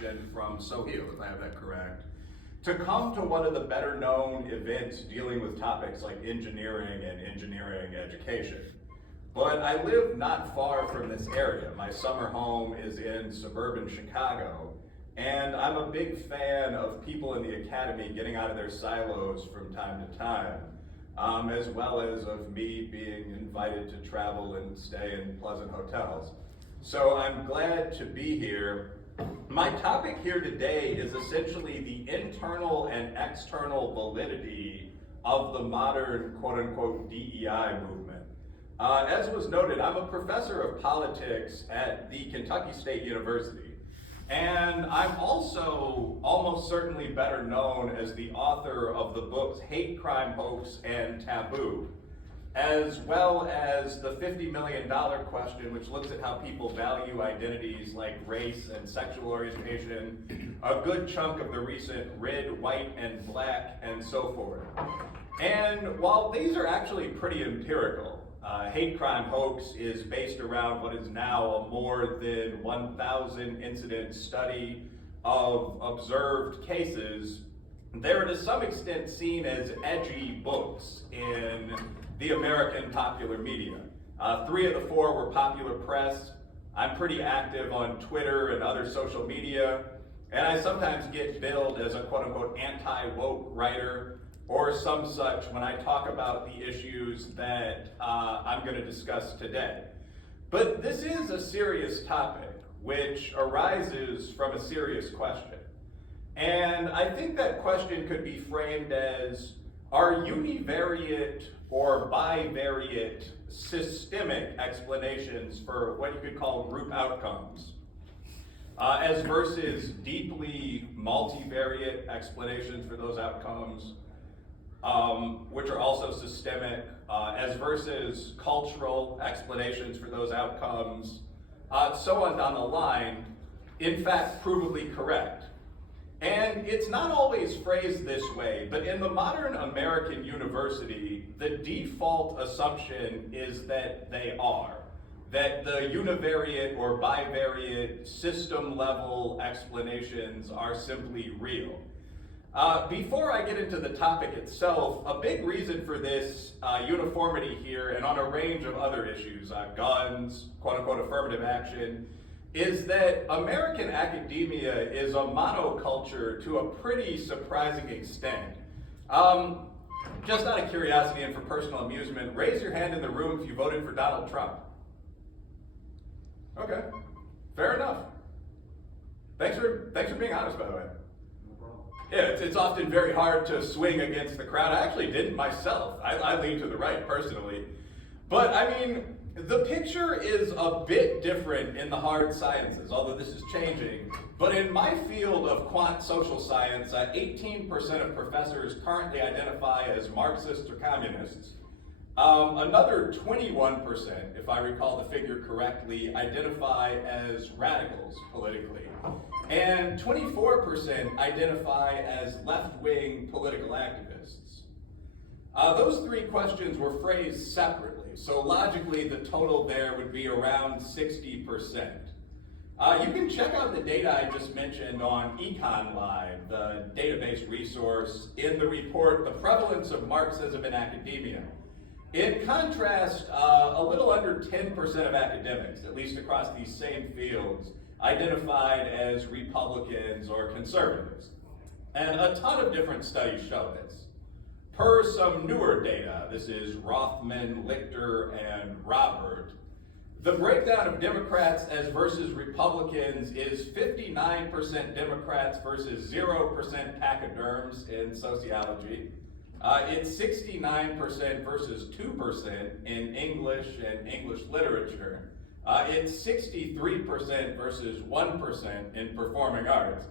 invitation from Soheil, if I have that correct, to come to one of the better known events dealing with topics like engineering and engineering education. But I live not far from this area. My summer home is in suburban Chicago, and I'm a big fan of people in the academy getting out of their silos from time to time, as well as of me being invited to travel and stay in pleasant hotels. So I'm glad to be here. My topic here today is essentially the internal and external validity of the modern quote-unquote DEI movement. As was noted, I'm a professor of politics at the Kentucky State University, and I'm also almost certainly better known as the author of the books Hate, Crime, Hoax, and Taboo, as well as the $50 million question, which looks at how people value identities like race and sexual orientation, a good chunk of the recent red, white, and black, and so forth. And while these are actually pretty empirical, Hate, Crime, Hoax is based around what is now a more than 1,000 incident study of observed cases, they're to some extent seen as edgy books in the American popular media. 3 of the 4 were popular press. I'm pretty active on Twitter and other social media, and I sometimes get billed as a quote-unquote anti-woke writer or some such when I talk about the issues that I'm going to discuss today. But this is a serious topic which arises from a serious question. And I think that question could be framed as, are univariate or bivariate systemic explanations for what you could call group outcomes, as versus deeply multivariate explanations for those outcomes, which are also systemic, as versus cultural explanations for those outcomes, so on down the line, in fact, provably correct. And it's not always phrased this way, but in the modern American university, the default assumption is that they are, that the univariate or bivariate system level explanations are simply real. Before I get into the topic itself, a big reason for this uniformity here and on a range of other issues, guns, quote-unquote affirmative action, is that American academia is a monoculture to a pretty surprising extent. Just out of curiosity and for personal amusement, raise your hand in the room if you voted for Donald Trump. Okay, fair enough. Thanks for being honest, by the way. Yeah, it's often very hard to swing against the crowd. I actually didn't myself. I lean to the right personally. But I mean, the picture is a bit different in the hard sciences, although this is changing. But in my field of quant social science, 18% of professors currently identify as Marxists or communists. Another 21%, if I recall the figure correctly, identify as radicals politically. And 24% identify as left-wing political activists. Those 3 questions were phrased separately, so logically the total there would be around 60%. You can check out the data I just mentioned on EconLive, the database resource, in the report, The Prevalence of Marxism in Academia. In contrast, a little under 10% of academics, at least across these same fields, identified as Republicans or conservatives. And a ton of different studies show this. Per some newer data, this is Rothman, Lichter, and Robert, the breakdown of Democrats as versus Republicans is 59% Democrats versus 0% pachyderms in sociology. It's 69% versus 2% in English and English literature. It's 63% versus 1% in performing arts.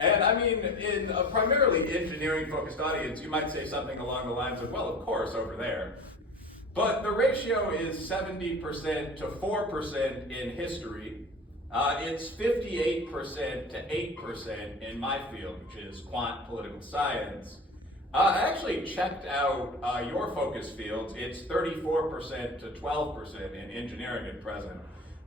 And I mean, in a primarily engineering-focused audience, you might say something along the lines of, well, of course, over there. But the ratio is 70% to 4% in history. It's 58% to 8% in my field, which is quant political science. I actually checked out your focus fields. It's 34% to 12% in engineering at present.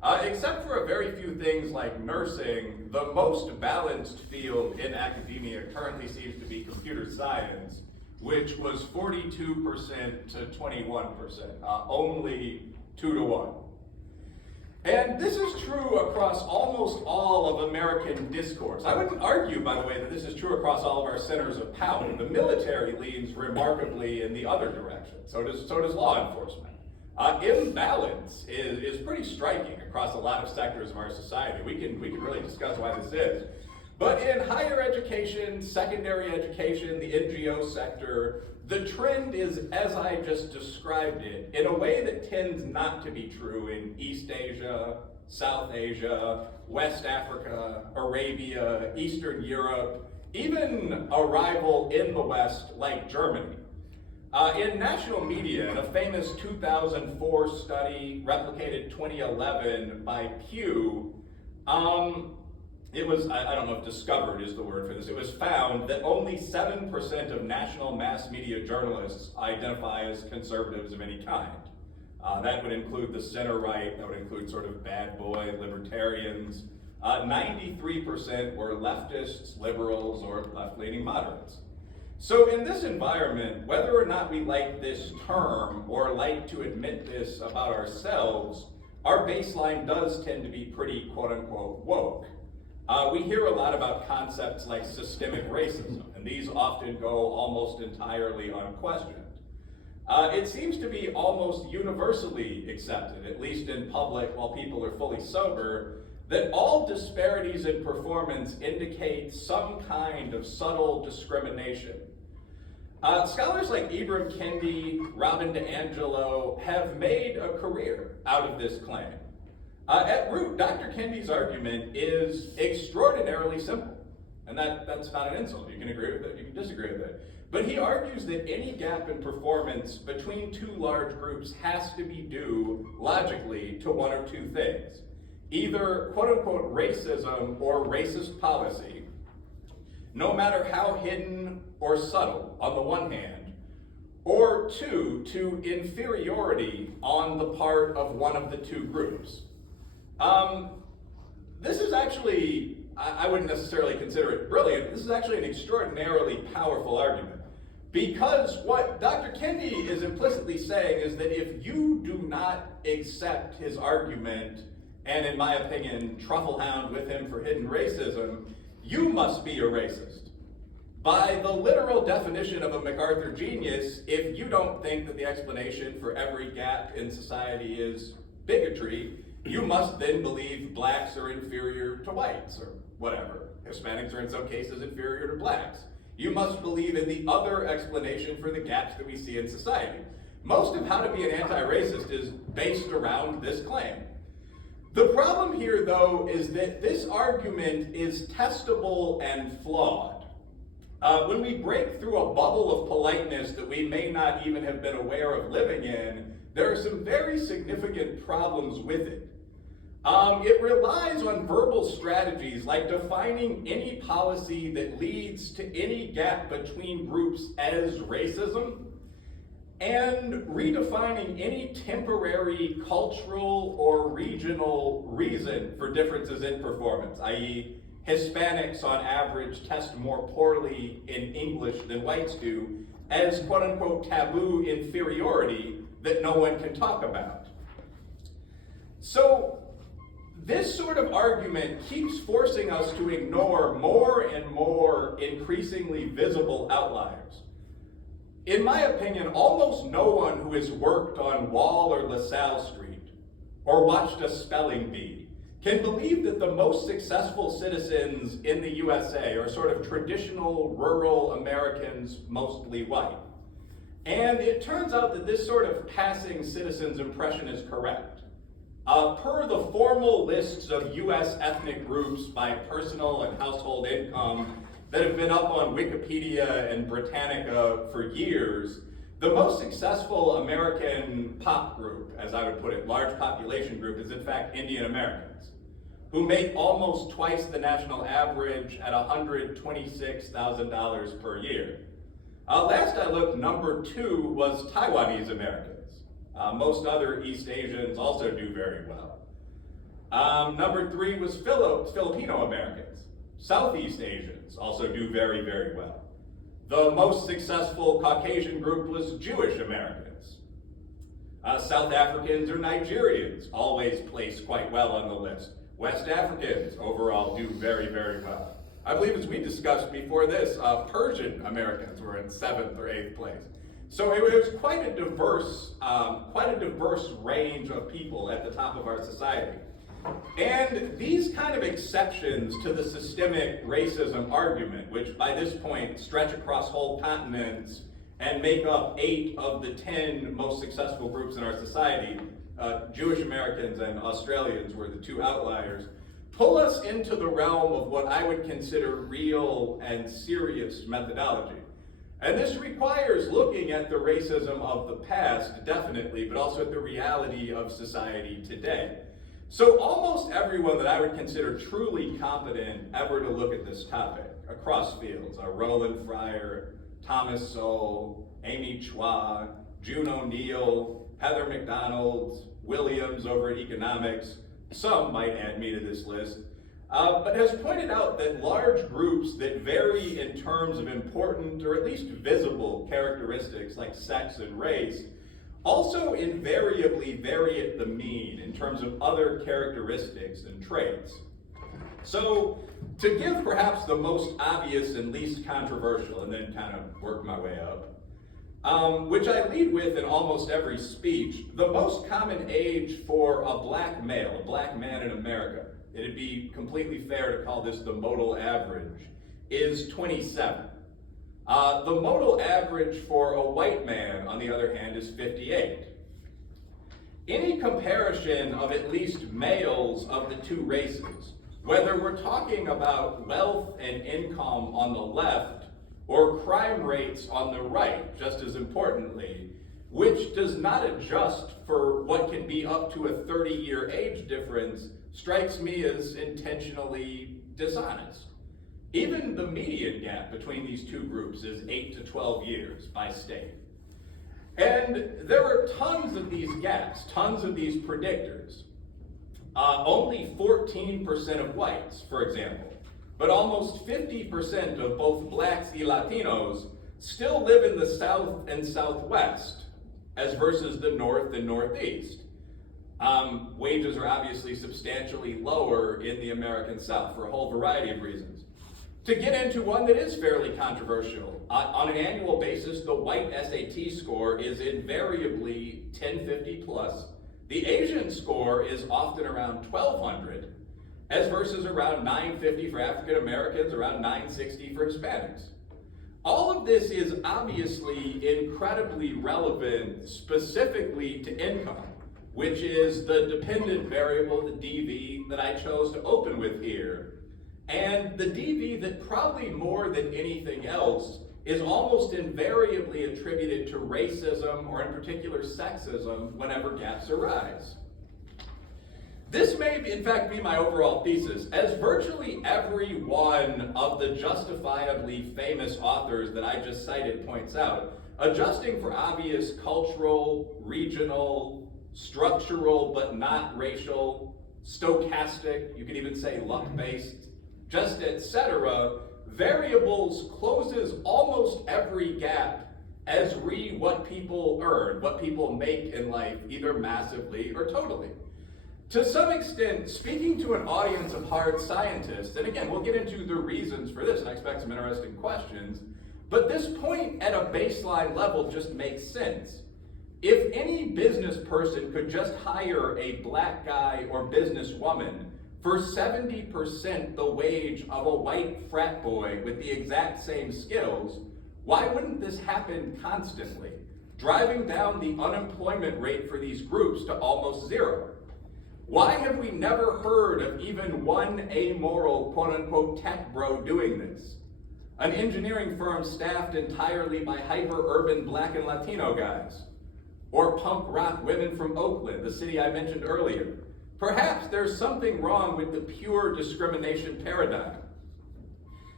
Except for a very few things like nursing, the most balanced field in academia currently seems to be computer science, which was 42% to 21%, only 2 to 1. And this is true across almost all of American discourse. I wouldn't argue, by the way, that this is true across all of our centers of power. The military leans remarkably in the other direction. So does law enforcement. Imbalance is pretty striking across a lot of sectors of our society. We can really discuss why this is. But in higher education, secondary education, the NGO sector, the trend is, as I just described it, in a way that tends not to be true in East Asia, South Asia, West Africa, Arabia, Eastern Europe, even a rival in the West like Germany. In national media, in a famous 2004 study replicated 2011 by Pew, it was, I don't know if discovered is the word for this, it was found that only 7% of national mass media journalists identify as conservatives of any kind. That would include the center right, that would include sort of bad boy libertarians. 93% were leftists, liberals, or left-leaning moderates. So in this environment, whether or not we like this term or like to admit this about ourselves, our baseline does tend to be pretty quote-unquote woke. We hear a lot about concepts like systemic racism, and these often go almost entirely unquestioned. It seems to be almost universally accepted, at least in public while people are fully sober, that all disparities in performance indicate some kind of subtle discrimination. Scholars like Ibram Kendi, Robin DiAngelo have made a career out of this claim. At root, Dr. Kendi's argument is extraordinarily simple, and that's not an insult. You can agree with it, you can disagree with it. But he argues that any gap in performance between two large groups has to be due, logically, to one or two things. Either quote-unquote racism or racist policy, no matter how hidden or subtle on the one hand, or two, to inferiority on the part of one of the two groups. This is actually, I wouldn't necessarily consider it brilliant, this is actually an extraordinarily powerful argument. Because what Dr. Kendi is implicitly saying is that if you do not accept his argument, and in my opinion, truffle hound with him for hidden racism, you must be a racist. By the literal definition of a MacArthur genius, if you don't think that the explanation for every gap in society is bigotry, you must then believe blacks are inferior to whites, or whatever. Hispanics are in some cases inferior to blacks. You must believe in the other explanation for the gaps that we see in society. Most of how to be an anti-racist is based around this claim. The problem here, though, is that this argument is testable and flawed. When we break through a bubble of politeness that we may not even have been aware of living in, there are some very significant problems with it. It relies on verbal strategies like defining any policy that leads to any gap between groups as racism, and redefining any temporary cultural or regional reason for differences in performance, i.e., Hispanics on average test more poorly in English than whites do, as quote-unquote taboo inferiority that no one can talk about. So this sort of argument keeps forcing us to ignore more and more increasingly visible outliers. In my opinion, almost no one who has worked on Wall or LaSalle Street or watched a spelling bee can believe that the most successful citizens in the USA are sort of traditional rural Americans, mostly white. And it turns out that this sort of passing citizen's impression is correct. Per the formal lists of US ethnic groups by personal and household income that have been up on Wikipedia and Britannica for years, the most successful American pop group, as I would put it, large population group, is in fact Indian Americans, who make almost twice the national average at $126,000 per year. Last I looked, number 2 was Taiwanese Americans. Most other East Asians also do very well. Number 3 was Filipino Americans. Southeast Asians also do very, very well. The most successful Caucasian group was Jewish Americans. South Africans or Nigerians always place quite well on the list. West Africans overall do very, very well. I believe, as we discussed before this, Persian Americans were in 7th or 8th place. So it was quite a diverse range of people at the top of our society. And these kind of exceptions to the systemic racism argument, which by this point stretch across whole continents and make up 8 of the 10 most successful groups in our society, Jewish Americans and Australians were the 2 outliers, pull us into the realm of what I would consider real and serious methodology. And this requires looking at the racism of the past, definitely, but also at the reality of society today. So almost everyone that I would consider truly competent ever to look at this topic, across fields, Roland Fryer, Thomas Sowell, Amy Chua, June O'Neill, Heather McDonald, Williams over at economics, some might add me to this list, but has pointed out that large groups that vary in terms of important or at least visible characteristics like sex and race also invariably vary at the mean in terms of other characteristics and traits. So to give perhaps the most obvious and least controversial, and then kind of work my way up, which I lead with in almost every speech, the most common age for a black male, a black man in America, it'd be completely fair to call this the modal average, is 27. The modal average for a white man, on the other hand, is 58. Any comparison of at least males of the 2 races, whether we're talking about wealth and income on the left or crime rates on the right, just as importantly, which does not adjust for what can be up to a 30-year age difference, strikes me as intentionally dishonest. Even the median gap between these 2 groups is 8 to 12 years by state. And there are tons of these gaps, tons of these predictors. Only 14% of whites, for example, but almost 50% of both blacks and Latinos still live in the South and Southwest, as versus the North and Northeast. Wages are obviously substantially lower in the American South for a whole variety of reasons. To get into one that is fairly controversial, on an annual basis, the white SAT score is invariably 1050 plus. The Asian score is often around 1200, as versus around 950 for African Americans, around 960 for Hispanics. All of this is obviously incredibly relevant specifically to income, which is the dependent variable, the DV, that I chose to open with here. And the DV that probably more than anything else is almost invariably attributed to racism, or in particular sexism, whenever gaps arise. This may, in fact, be my overall thesis, as virtually every one of the justifiably famous authors that I just cited points out, adjusting for obvious cultural, regional, structural, but not racial, stochastic, you could even say luck-based, just etc., variables closes almost every gap as what people earn, what people make in life, either massively or totally. To some extent, speaking to an audience of hard scientists, and again, we'll get into the reasons for this, and I expect some interesting questions, but this point at a baseline level just makes sense. If any business person could just hire a black guy or businesswoman for 70% the wage of a white frat boy with the exact same skills, why wouldn't this happen constantly, driving down the unemployment rate for these groups to almost 0? Why have we never heard of even one amoral, quote-unquote, tech bro doing this? An engineering firm staffed entirely by hyper-urban black and Latino guys, or punk rock women from Oakland, the city I mentioned earlier. Perhaps there's something wrong with the pure discrimination paradigm.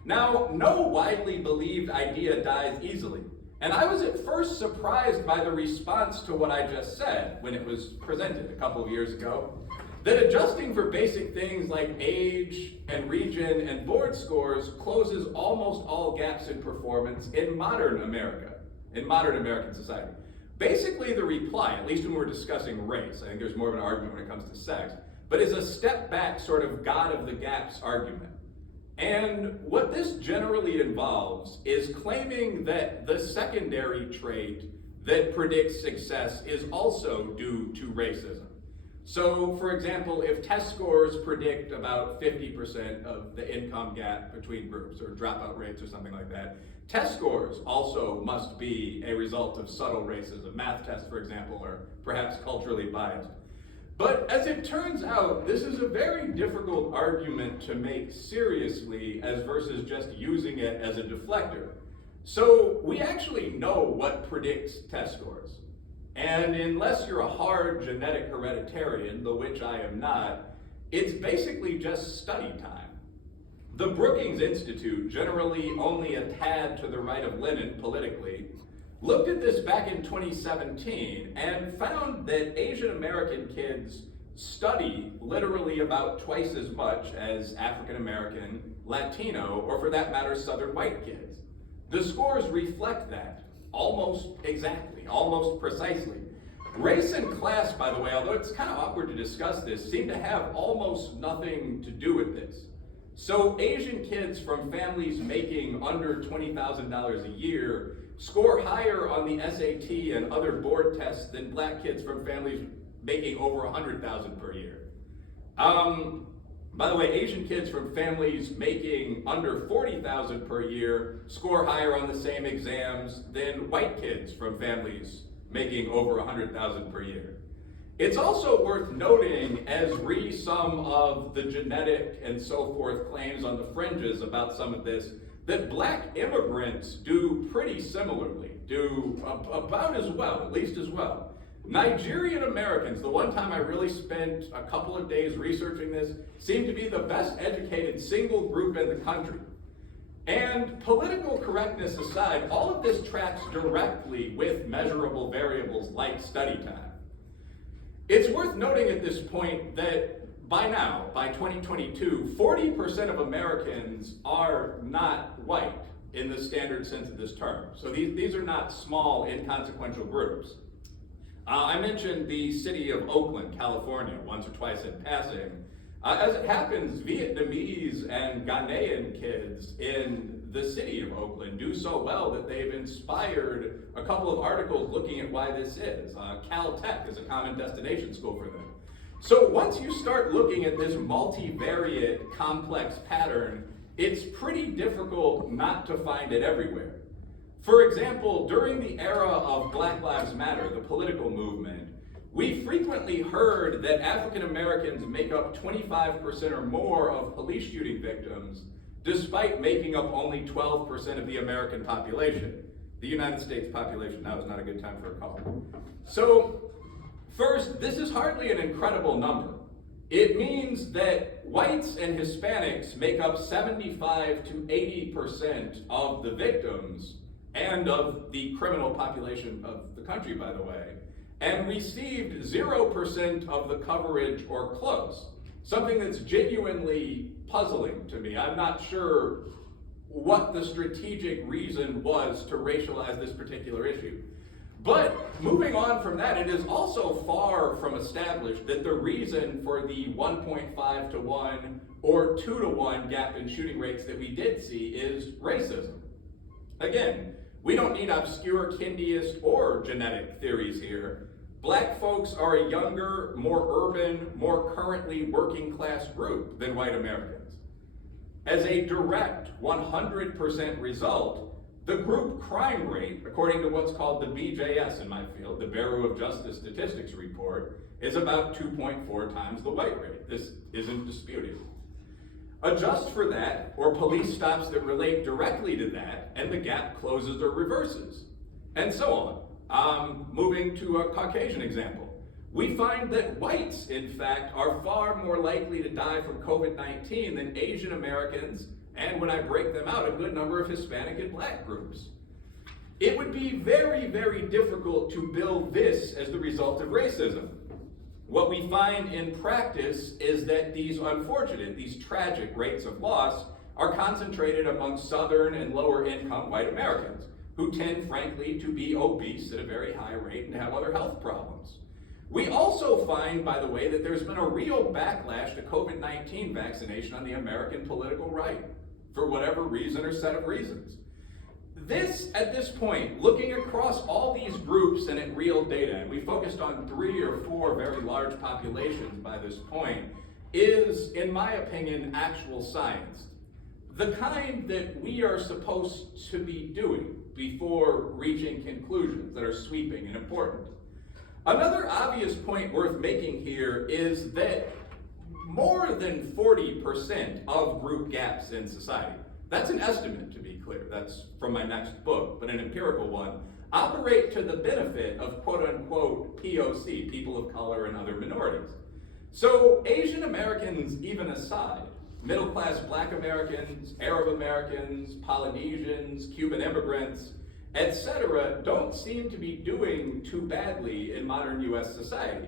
Now, no widely believed idea dies easily, and I was at first surprised by the response to what I just said when it was presented a couple of years ago. that adjusting for basic things like age and region and board scores closes almost all gaps in performance in modern America, in modern American society. Basically, the reply, at least when we're discussing race, I think there's more of an argument when it comes to sex, but is a step back sort of God of the gaps argument. And what this generally involves is claiming that the secondary trait that predicts success is also due to racism. So, for example, if test scores predict about 50% of the income gap between groups, or dropout rates or something like that, test scores also must be a result of subtle racism. Math tests, for example, are perhaps culturally biased. But as it turns out, this is a very difficult argument to make seriously as versus just using it as a deflector. So we actually know what predicts test scores. And unless you're a hard genetic hereditarian, the which I am not, it's basically just study time. The Brookings Institute, generally only a tad to the right of Lenin politically, looked at this back in 2017 and found that Asian American kids study literally about twice as much as African American, Latino, or for that matter, Southern white kids. The scores reflect that almost exactly, almost precisely. Race and class, by the way, although it's kind of awkward to discuss this, seem to have almost nothing to do with this. So Asian kids from families making under $20,000 a year score higher on the SAT and other board tests than black kids from families making over $100,000 per year. By the way, Asian kids from families making under $40,000 per year score higher on the same exams than white kids from families making over $100,000 per year. It's also worth noting, as re some of the genetic and so forth claims on the fringes about some of this, that black immigrants do pretty similarly, do about as well, at least as well. Nigerian Americans, the one time I really spent a couple of days researching this, seem to be the best educated single group in the country. And political correctness aside, all of this tracks directly with measurable variables like study time. It's worth noting at this point that by now, by 2022, 40% of Americans are not white in the standard sense of this term. So these are not small, inconsequential groups. I mentioned the city of Oakland, California, once or twice in passing. As it happens, Vietnamese and Ghanaian kids in the city of Oakland do so well that they've inspired a couple of articles looking at why this is. Caltech is a common destination school for them. So once you start looking at this multivariate complex pattern, it's pretty difficult not to find it everywhere. For example, during the era of Black Lives Matter, the political movement, we frequently heard that African Americans make up 25% or more of police shooting victims, despite making up only 12% of the American population. The United States population now is not a good time for a call. So, first, this is hardly an incredible number. It means that whites and Hispanics make up 75 to 80% of the victims and of the criminal population of the country, by the way, and received 0% of the coverage or close. Something that's genuinely puzzling to me. I'm not sure what the strategic reason was to racialize this particular issue. But moving on from that, it is also far from established that the reason for the 1.5 to 1 or 2 to 1 gap in shooting rates that we did see is racism. Again, we don't need obscure kindeist or genetic theories here. Black folks are a younger, more urban, more currently working class group than white Americans. As a direct 100% result, the group crime rate, according to what's called the BJS in my field, the Bureau of Justice Statistics report, is about 2.4 times the white rate. This isn't disputed. Adjust for that, or police stops that relate directly to that, and the gap closes or reverses, and so on. Moving to a Caucasian example. We find that whites, in fact, are far more likely to die from COVID-19 than Asian Americans, and when I break them out, a good number of Hispanic and Black groups. It would be very, very difficult to bill this as the result of racism. What we find in practice is that these tragic rates of loss are concentrated among Southern and lower income white Americans, who tend, frankly, to be obese at a very high rate and have other health problems. We also find, by the way, that there's been a real backlash to COVID-19 vaccination on the American political right, for whatever reason or set of reasons. This, at this point, looking across all these groups and at real data, and we focused on 3 or 4 very large populations by this point, is, in my opinion, actual science. The kind that we are supposed to be doing before reaching conclusions that are sweeping and important. Another obvious point worth making here is that more than 40% of group gaps in society, that's an estimate to be clear, that's from my next book, but an empirical one, operate to the benefit of quote unquote POC, people of color and other minorities. So Asian Americans even aside, middle class Black Americans, Arab Americans, Polynesians, Cuban immigrants, etc., don't seem to be doing too badly in modern US society.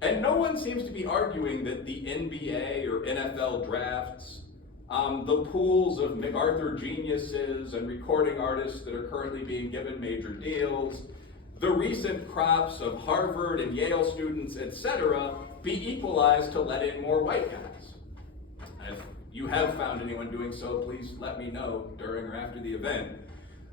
And no one seems to be arguing that the NBA or NFL drafts, the pools of MacArthur geniuses and recording artists that are currently being given major deals, the recent crops of Harvard and Yale students, etc., be equalized to let in more white guys. If you have found anyone doing so, please let me know during or after the event.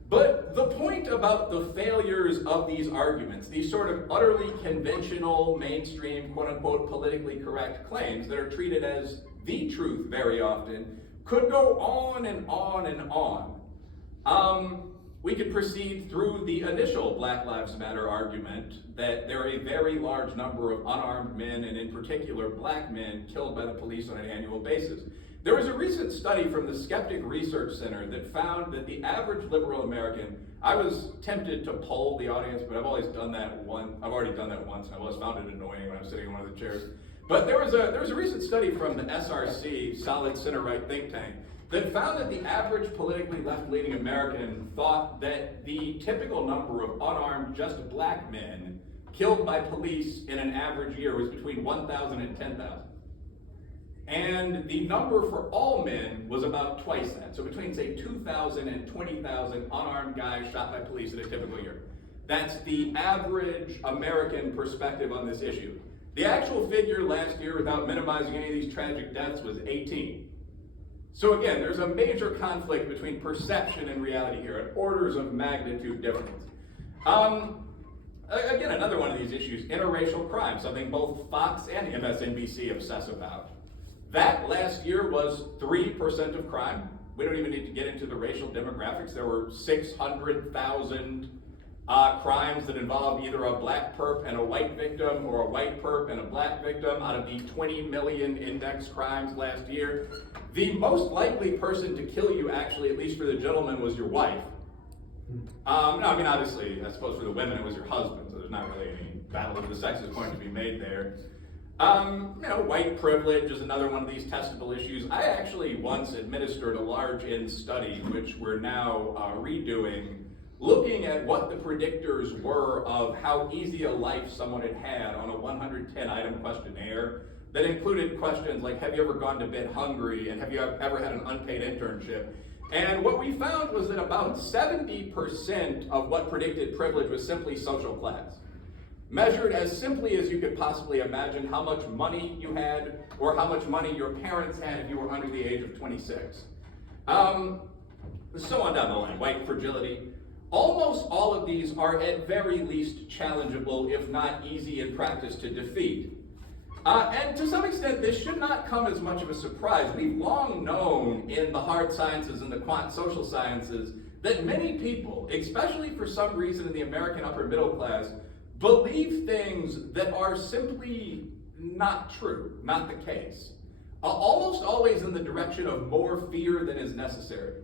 But the point about the failures of these arguments, these sort of utterly conventional, mainstream, quote-unquote, politically correct claims that are treated as the truth very often, could go on and on and on. We could proceed through the initial Black Lives Matter argument that there are a very large number of unarmed men, and in particular Black men, killed by the police on an annual basis. There was a recent study from the Skeptic Research Center that found that the average liberal American, I was tempted to poll the audience, but I've already done that once, and I've always found it annoying when I'm sitting in one of the chairs. But there was a recent study from the SRC, Solid Center-Right think tank, that found that the average politically left-leaning American thought that the typical number of unarmed, just Black men killed by police in an average year was between 1,000 and 10,000. And the number for all men was about twice that. So between, say, 2,000 and 20,000 unarmed guys shot by police in a typical year. That's the average American perspective on this issue. The actual figure last year, without minimizing any of these tragic deaths, was 18. So again, there's a major conflict between perception and reality here, an orders of magnitude difference. Again, another one of these issues, interracial crime, something both Fox and MSNBC obsess about. That last year was 3% of crime. We don't even need to get into the racial demographics. There were 600,000 crimes that involved either a Black perp and a white victim, or a white perp and a Black victim out of the 20 million index crimes last year. The most likely person to kill you, actually, at least for the gentleman, was your wife. No, I mean, obviously, I suppose for the women it was your husband, so there's not really any battle of the sexes going to be made there. White privilege is another one of these testable issues. I actually once administered a large study, which we're now redoing, looking at what the predictors were of how easy a life someone had had on a 110-item questionnaire that included questions like, have you ever gone to bed hungry, and have you ever had an unpaid internship? And what we found was that about 70% of what predicted privilege was simply social class. Measured as simply as you could possibly imagine how much money you had, or how much money your parents had if you were under the age of 26. So on down the line, white fragility. Almost all of these are at very least challengeable, if not easy in practice to defeat. And to some extent, this should not come as much of a surprise. We've long known in the hard sciences and the quant social sciences that many people, especially for some reason in the American upper middle class, believe things that are simply not true, not the case. Almost always in the direction of more fear than is necessary.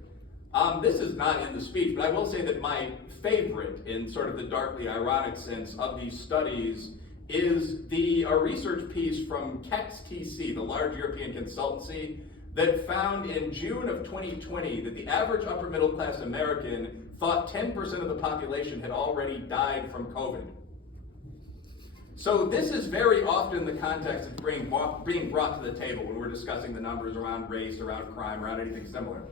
This is not in the speech, but I will say that my favorite, in sort of the darkly ironic sense, of these studies is a research piece from KEX-TC, the large European consultancy, that found in June of 2020 that the average upper middle class American thought 10% of the population had already died from COVID. So this is very often the context that's being brought to the table when we're discussing the numbers around race, around crime, around anything similar.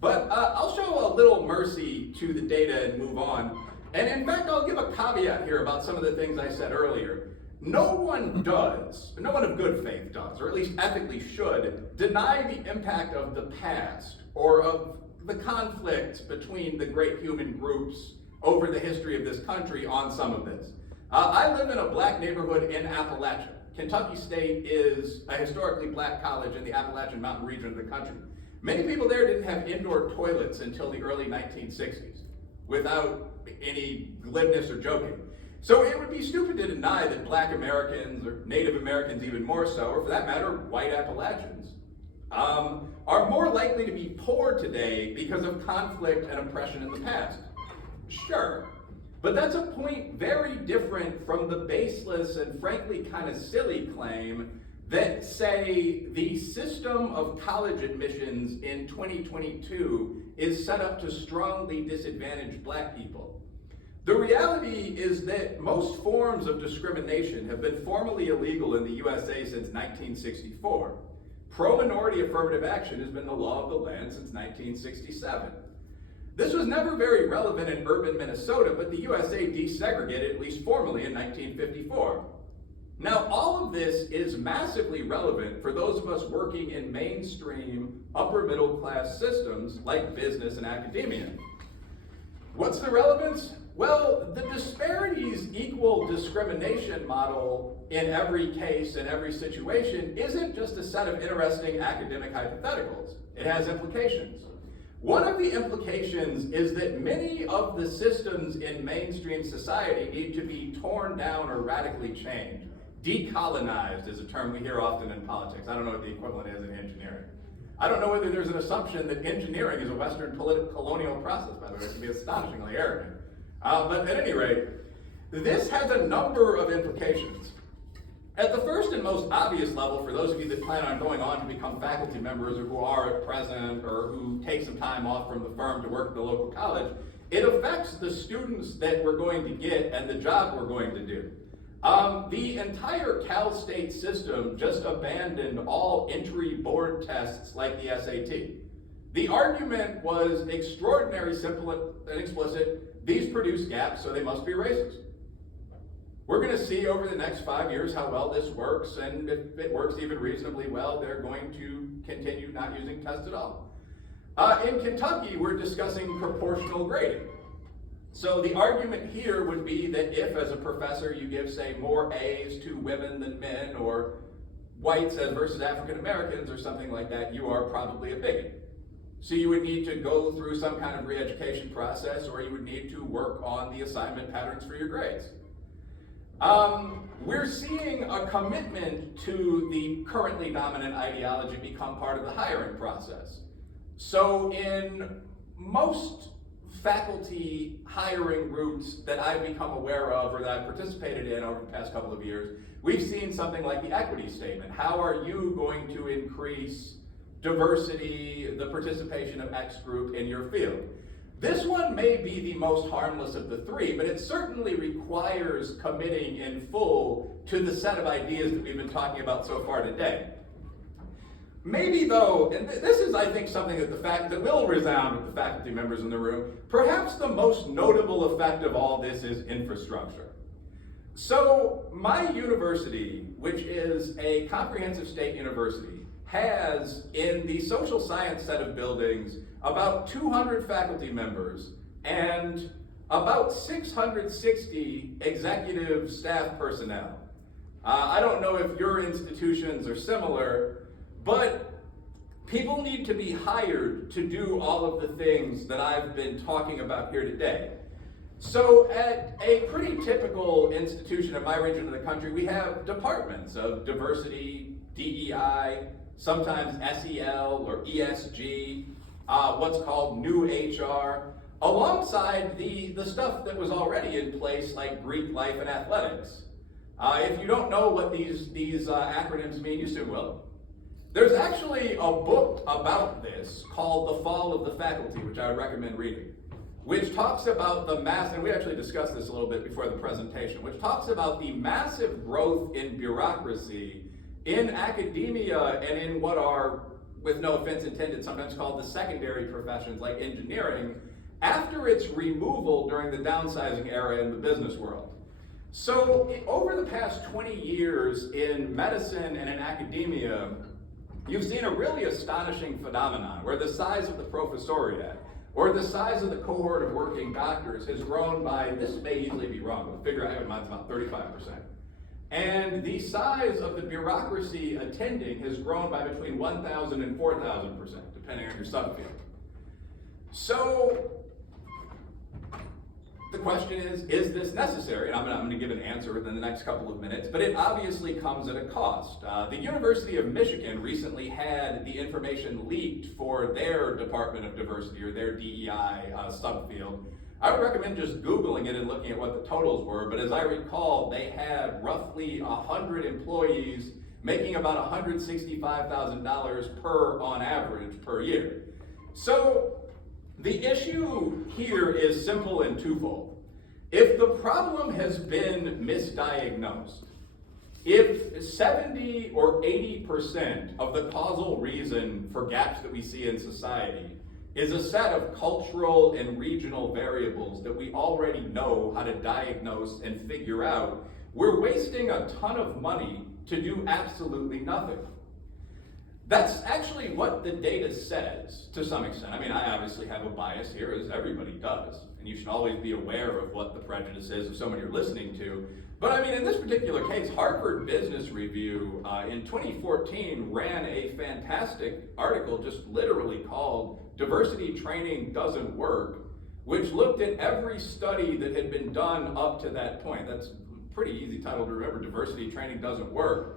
But I'll show a little mercy to the data and move on. And in fact, I'll give a caveat here about some of the things I said earlier. No one of good faith does, or at least ethically should, deny the impact of the past or of the conflict between the great human groups over the history of this country on some of this. I live in a black neighborhood in Appalachia. Kentucky State is a historically black college in the Appalachian Mountain region of the country. Many people there didn't have indoor toilets until the early 1960s, without any glibness or joking. So it would be stupid to deny that black Americans, or Native Americans even more so, or for that matter, white Appalachians, are more likely to be poor today because of conflict and oppression in the past. Sure. But that's a point very different from the baseless and frankly kind of silly claim that, say, the system of college admissions in 2022 is set up to strongly disadvantage black people. The reality is that most forms of discrimination have been formally illegal in the USA since 1964. Pro-minority affirmative action has been the law of the land since 1967. This was never very relevant in urban Minnesota, but the USA desegregated, at least formally, in 1954. Now, all of this is massively relevant for those of us working in mainstream, upper middle class systems like business and academia. What's the relevance? Well, the disparities equal discrimination model in every case, in every situation, isn't just a set of interesting academic hypotheticals. It has implications. One of the implications is that many of the systems in mainstream society need to be torn down or radically changed. Decolonized is a term we hear often in politics. I don't know what the equivalent is in engineering. I don't know whether there's an assumption that engineering is a Western colonial process, by the way. It can be astonishingly arrogant. But at any rate, this has a number of implications. At the first and most obvious level, for those of you that plan on going on to become faculty members or who are at present or who take some time off from the firm to work at the local college, it affects the students that we're going to get and the job we're going to do. The entire Cal State system just abandoned all entry board tests like the SAT. The argument was extraordinarily simple and explicit. These produce gaps, so they must be racist. We're going to see over the next 5 years how well this works, and if it works even reasonably well, they're going to continue not using tests at all. In Kentucky, we're discussing proportional grading. So the argument here would be that if, as a professor, you give, say, more A's to women than men, or whites versus African Americans, or something like that, you are probably a bigot. So you would need to go through some kind of re-education process, or you would need to work on the assignment patterns for your grades. We're seeing a commitment to the currently dominant ideology become part of the hiring process. So in most faculty hiring groups that I've become aware of or that I've participated in over the past couple of years, we've seen something like the equity statement. How are you going to increase diversity, the participation of X group in your field? This one may be the most harmless of the three, but it certainly requires committing in full to the set of ideas that we've been talking about so far today. Maybe though, and this is I think something that will resound with the faculty members in the room, perhaps the most notable effect of all this is infrastructure. So my university, which is a comprehensive state university, has in the social science set of buildings about 200 faculty members and about 660 executive staff personnel. I don't know if your institutions are similar, but people need to be hired to do all of the things that I've been talking about here today. So at a pretty typical institution in my region of the country, we have departments of diversity, DEI, sometimes SEL or ESG, what's called new HR, alongside the stuff that was already in place like Greek life and athletics. If you don't know what these acronyms mean, you soon will. There's actually a book about this called The Fall of the Faculty, which I would recommend reading. which talks about the and we actually discussed this a little bit before the presentation, which talks about the massive growth in bureaucracy in academia and in what are, with no offense intended, sometimes called the secondary professions like engineering, after its removal during the downsizing era in the business world. So over the past 20 years in medicine and in academia, you've seen a really astonishing phenomenon where the size of the professoriate, or the size of the cohort of working doctors, has grown by, this may easily be wrong, but the figure I have in mind is about 35%. And the size of the bureaucracy attending has grown by between 1,000 and 4,000%, depending on your subfield. So the question is this necessary? And I'm going to give an answer within the next couple of minutes, but it obviously comes at a cost. The University of Michigan recently had the information leaked for their Department of Diversity, or their DEI subfield. I would recommend just Googling it and looking at what the totals were, but as I recall, they had roughly 100 employees making about $165,000 on average per year. So the issue here is simple and twofold. If the problem has been misdiagnosed, if 70 or 80% of the causal reason for gaps that we see in society is a set of cultural and regional variables that we already know how to diagnose and figure out, we're wasting a ton of money to do absolutely nothing. That's actually what the data says to some extent. I mean, I obviously have a bias here, as everybody does, and you should always be aware of what the prejudice is of someone you're listening to. But I mean, in this particular case, Harvard Business Review in 2014 ran a fantastic article just literally called "Diversity Training Doesn't Work," which looked at every study that had been done up to that point. That's a pretty easy title to remember, Diversity Training Doesn't Work.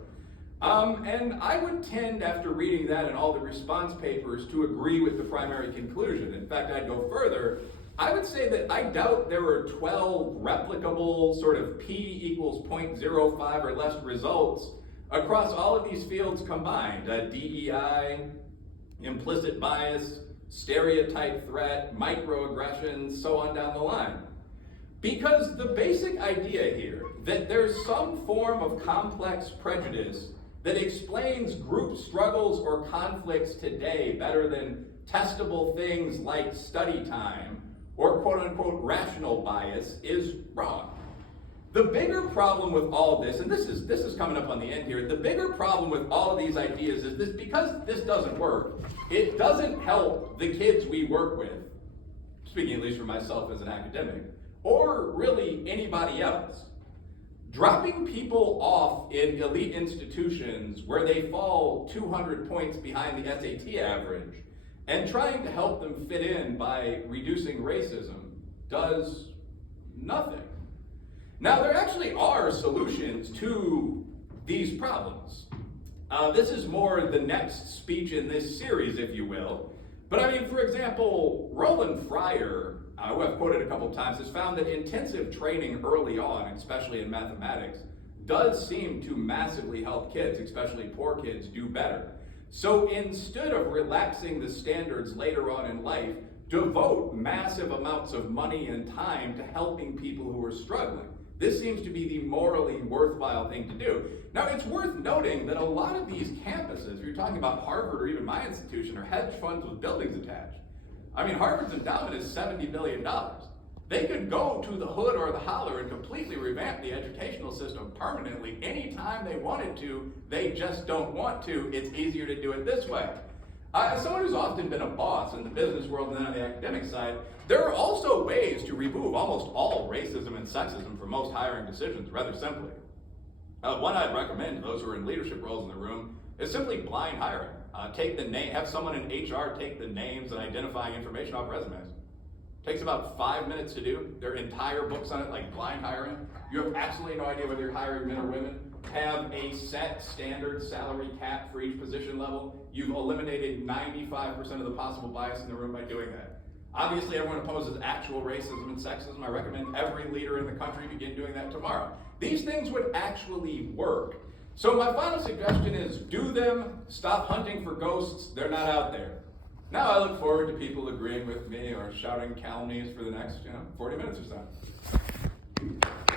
And I would tend, after reading that and all the response papers, to agree with the primary conclusion. In fact, I'd go further. I would say that I doubt there are 12 replicable sort of P equals 0.05 or less results across all of these fields combined. DEI, implicit bias, stereotype threat, microaggressions, so on down the line. Because the basic idea here that there's some form of complex prejudice that explains group struggles or conflicts today better than testable things like study time or quote-unquote rational bias is wrong. The bigger problem with all this, and this is coming up on the end here, the bigger problem with all of these ideas is this: because this doesn't work, it doesn't help the kids we work with, speaking at least for myself as an academic, or really anybody else. Dropping people off in elite institutions where they fall 200 points behind the SAT average and trying to help them fit in by reducing racism does nothing. Now, there actually are solutions to these problems. This is more the next speech in this series, if you will. But I mean, for example, Roland Fryer, who I've quoted a couple of times, has found that intensive training early on, especially in mathematics, does seem to massively help kids, especially poor kids, do better. So instead of relaxing the standards later on in life, devote massive amounts of money and time to helping people who are struggling. This seems to be the morally worthwhile thing to do. Now, it's worth noting that a lot of these campuses, if you're talking about Harvard or even my institution, are hedge funds with buildings attached. I mean, Harvard's endowment is $70 billion. They could go to the hood or the holler and completely revamp the educational system permanently anytime they wanted to. They just don't want to. It's easier to do it this way. As someone who's often been a boss in the business world and then on the academic side, there are also ways to remove almost all racism and sexism from most hiring decisions rather simply. One I'd recommend to those who are in leadership roles in the room is simply blind hiring. Have someone in HR take the names and identifying information off resumes. Takes about 5 minutes to do. There are entire books on it, like blind hiring. You have absolutely no idea whether you're hiring men or women. Have a set standard salary cap for each position level. You've eliminated 95% of the possible bias in the room by doing that. Obviously, everyone opposes actual racism and sexism. I recommend every leader in the country begin doing that tomorrow. These things would actually work. So my final suggestion is do them, stop hunting for ghosts, they're not out there. Now I look forward to people agreeing with me or shouting calumnies for the next, 40 minutes or so.